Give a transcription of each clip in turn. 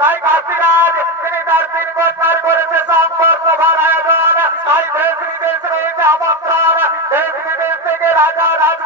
তাই কাশিরাজ তিনি তার তিন কন্যার করেছে সম্পর্ক ভার আয়োজন তাই দেশ বিদেশ রয়েছে আমন্ত্রণ। দেশ বিদেশ থেকে রাজা রাজপুত্রগণ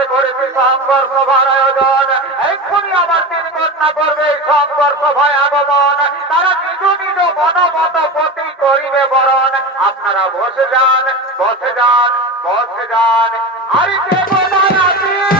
কন্যার করেছি সম্পর্ক সভার আয়োজন। এক্ষুনি আমার তিন ঘটনা করবে সম্পর্ক সভায় আগমন। তারা নিজ নিজ মন মত পতি করিবে বরণ। আপনারা বসে যান বসে যান বসে যান। আরে দেবতার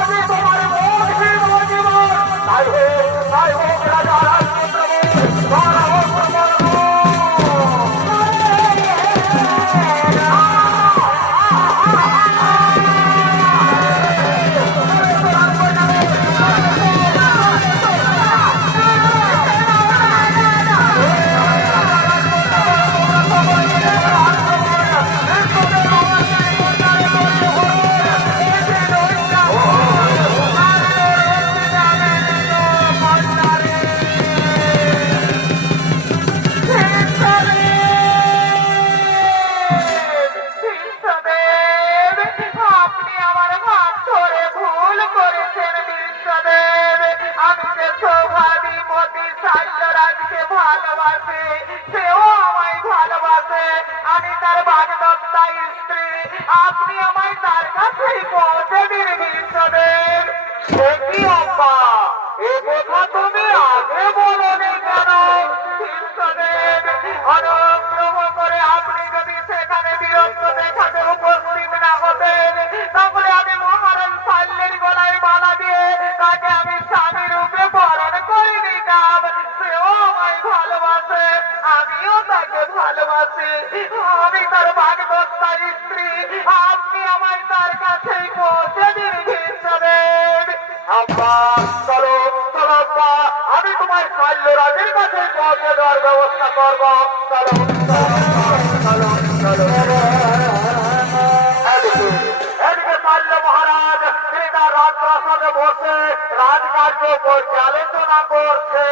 রাজকে ভালোবাসে, সেও আমায় ভালোবাসে। আমি তার ভাগদত্তা স্ত্রী, আপনি আমায় তার কাছেই পৌঁছে দিন বিশ্ব আমার স্ত্রী, আপনি আমি তোমার শৈল্য রাজের কাছে ব্যবস্থা করব। চলো চলো চলো এদিকে শৈল্য মহারাজ করছে।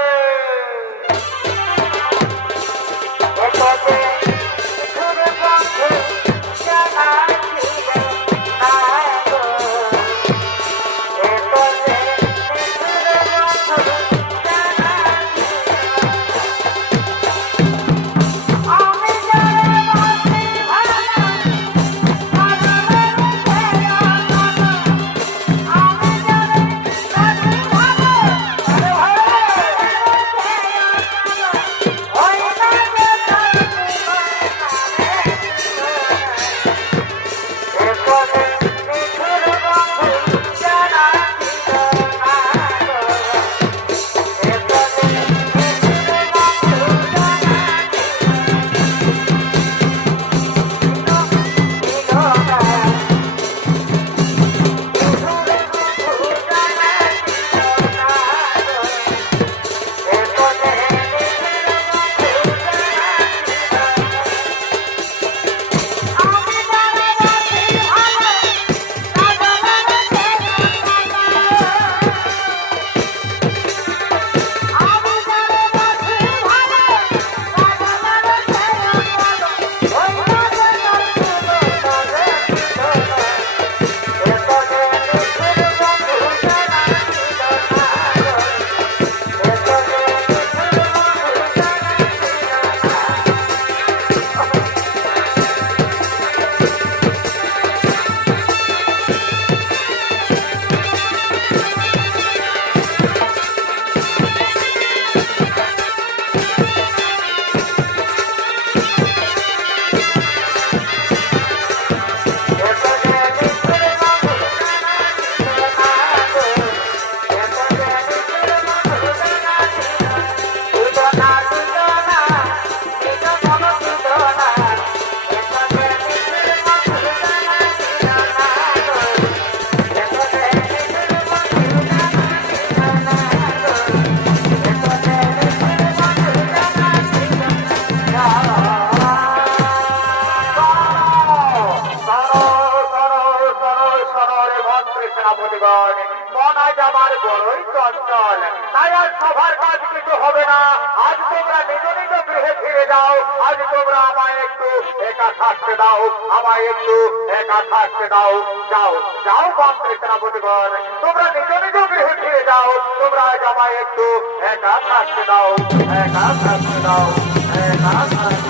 আমায় একটু একা থাকতে দাও, যাও যাও কম কৃষ্ণাপতিগণ তোমরা নিজ নিজ গৃহে ফিরে যাও, তোমরা আমায় একটু একা থাকতে দাও, একা থাকতে দাও, একা থাকতে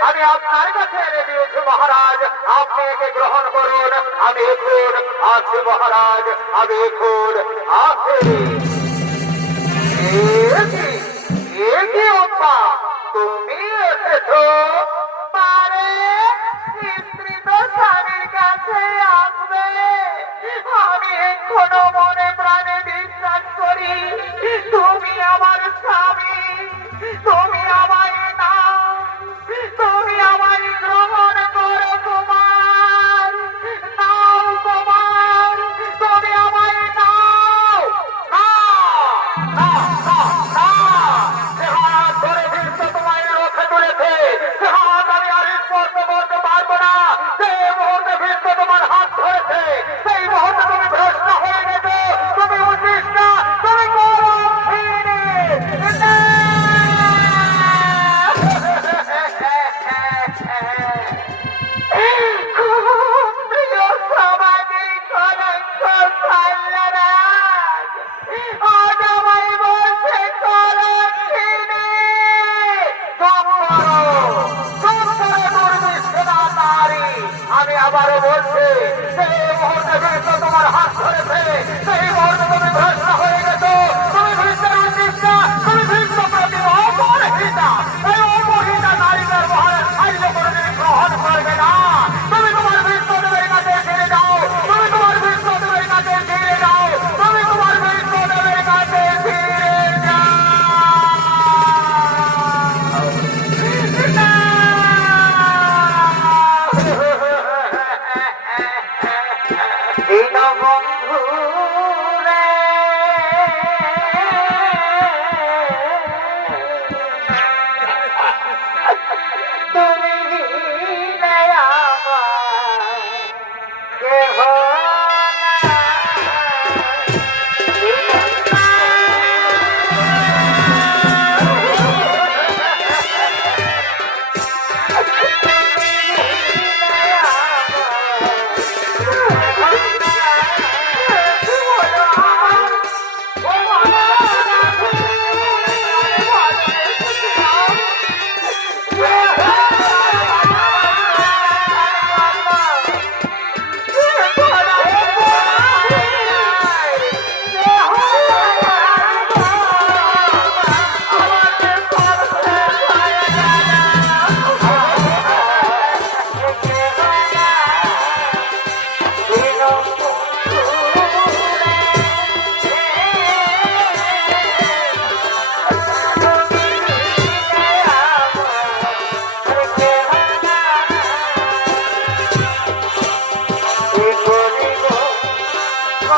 আমি আপনার কাছে এনে দিয়েছি মহারাজ। আপনি একে গ্রহণ করুন। আমি এখন আছি মহারাজ। আমি এখন আছি। তুমি এসেছ? পারে স্ত্রী তো স্বামীর কাছে আসবে। আমি এখনও মনে প্রাণে বিশ্বাস করি। তুমি আমার স্বামী। তুমি আমায় আমি আবারও বলছি সেই মুহূর্তে তোমার হাত ধরেছে। সেই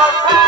কোথায় যাব